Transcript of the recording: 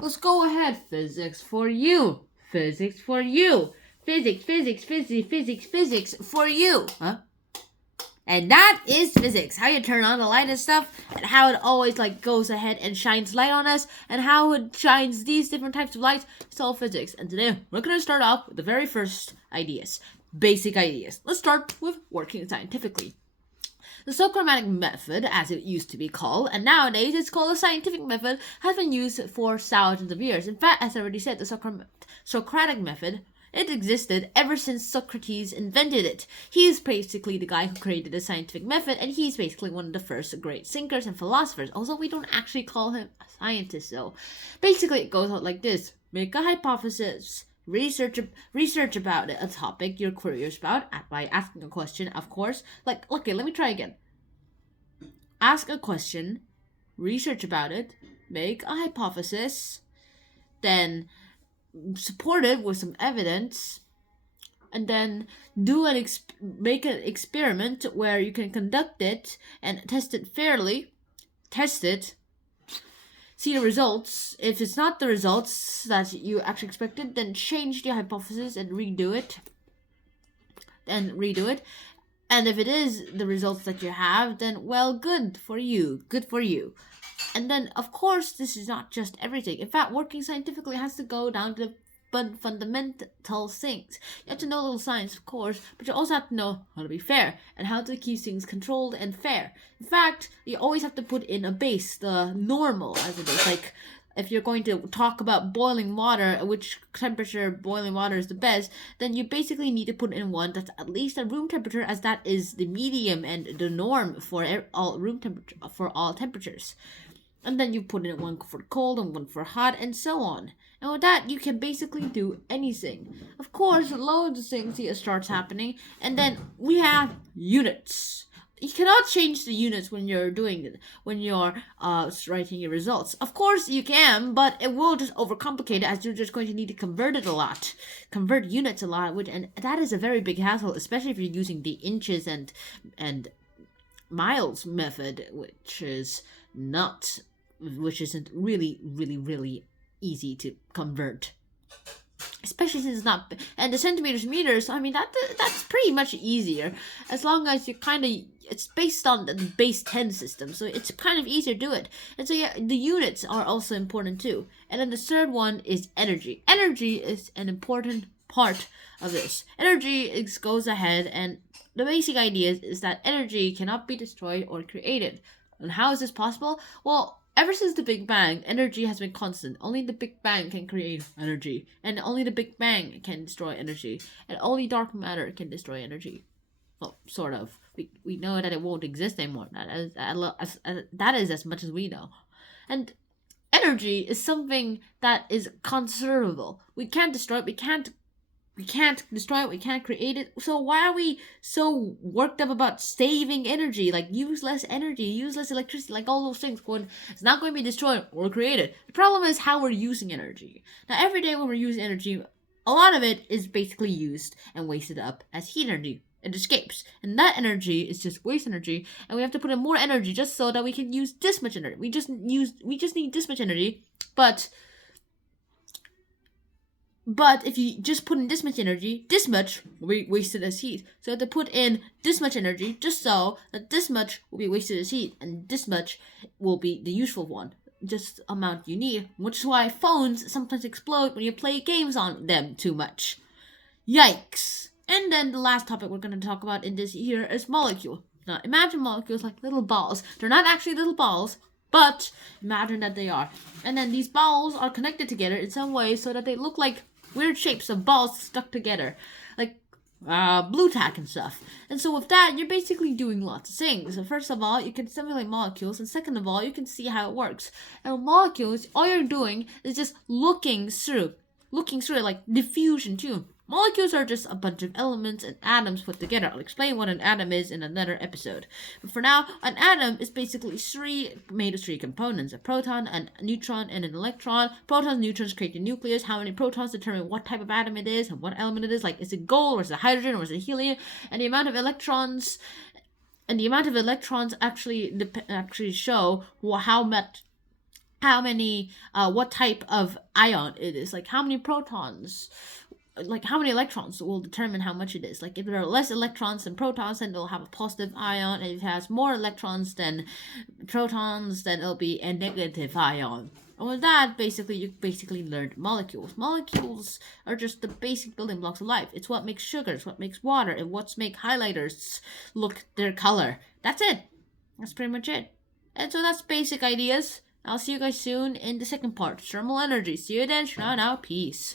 Let's go ahead. Physics for you. Physics for you. Physics for you. Huh? And that is physics. How you turn on the light and stuff, and how it always goes ahead and shines light on us, and how it shines these different types of lights. It's all physics. And today we're gonna start off with the very first ideas. Basic ideas. Let's start with working scientifically. The Socratic method, as it used to be called, and nowadays it's called the scientific method, has been used for thousands of years. In fact, as I already said, the Socratic method, it existed ever since Socrates invented it. He is basically the guy who created the scientific method, and he's basically one of the first great thinkers and philosophers. Also, we don't actually call him a scientist, though. Basically, it goes out like this. Make a hypothesis. Research about a topic you're curious about by asking a question, of course. Okay, let me try again. Ask a question, research about it, make a hypothesis, then support it with some evidence, and then make an experiment where you can conduct it and test it fairly. Test it. See the results. If it's not the results that you actually expected, then change the hypothesis and redo it. And if it is the results that you have, then well, good for you. Good for you. And then, of course, this is not just everything. In fact, working scientifically has to go down to the fundamental things. You have to know a little science, of course, but you also have to know how to be fair and how to keep things controlled and fair. In fact, you always have to put in a base, the normal, as it is. Like, if you're going to talk about boiling water, which temperature boiling water is the best, then you basically need to put in one that's at least at room temperature, as that is the medium and the norm for all room temperature for all temperatures. And then you put in one for cold and one for hot, and so on. And with that, you can basically do anything. Of course, loads of things here starts happening, and then we have units. You cannot change the units when you're writing your results. Of course you can, but it will just overcomplicate it, as you're just going to need to convert units a lot, and that is a very big hassle, especially if you're using the inches and miles method, which isn't really easy to convert, especially since it's not. And the centimeters, meters, I mean, that's pretty much easier, as long as it's based on the base 10 system, so it's kind of easier to do it. And so yeah, the units are also important too. And then the third one is energy. Energy is an important part of this. Energy goes ahead, and the basic idea is that energy cannot be destroyed or created. And how is this possible? Well, ever since the Big Bang, energy has been constant. Only the Big Bang can create energy, and only the Big Bang can destroy energy, and only dark matter can destroy energy. Well, sort of. We know that it won't exist anymore. That is as much as we know. And energy is something that is conservable. We can't destroy it. We can't destroy it, we can't create it. So why are we so worked up about saving energy? Like, use less energy, use less electricity, like all those things, when it's not going to be destroyed or created. The problem is how we're using energy. Now, every day when we're using energy, a lot of it is basically used and wasted up as heat energy. It escapes, and that energy is just waste energy, and we have to put in more energy just so that we can use this much energy. We just need this much energy, but if you just put in this much energy, this much will be wasted as heat. So you have to put in this much energy just so that this much will be wasted as heat, and this much will be the useful one. Just the amount you need, which is why phones sometimes explode when you play games on them too much. Yikes. And then the last topic we're going to talk about in this here is molecule. Now, imagine molecules like little balls. They're not actually little balls, but imagine that they are. And then these balls are connected together in some way so that they look like weird shapes of balls stuck together, like blue tack and stuff. And so with that, you're basically doing lots of things. So first of all, you can simulate molecules, and second of all, you can see how it works. And with molecules, all you're doing is just looking through it, like diffusion too. Molecules are just a bunch of elements and atoms put together. I'll explain what an atom is in another episode. But for now, an atom is basically made of three components: a proton, a neutron, and an electron. Protons and neutrons create the nucleus. How many protons determine what type of atom it is and what element it is. Like, is it gold, or is it hydrogen, or is it helium? And the amount of electrons actually show how much how many what type of ion it is, like how many protons, like how many electrons will determine how much it is. Like if there are less electrons than protons, then it'll have a positive ion, and if it has more electrons than protons, then it'll be a negative ion. And with that, basically, you basically learned molecules. Molecules are just the basic building blocks of life. It's what makes sugar, it's what makes water, and what's make highlighters look their color. That's it. That's pretty much it. And so that's basic ideas. I'll see you guys soon in the second part, thermal energy. See you then. Now, peace.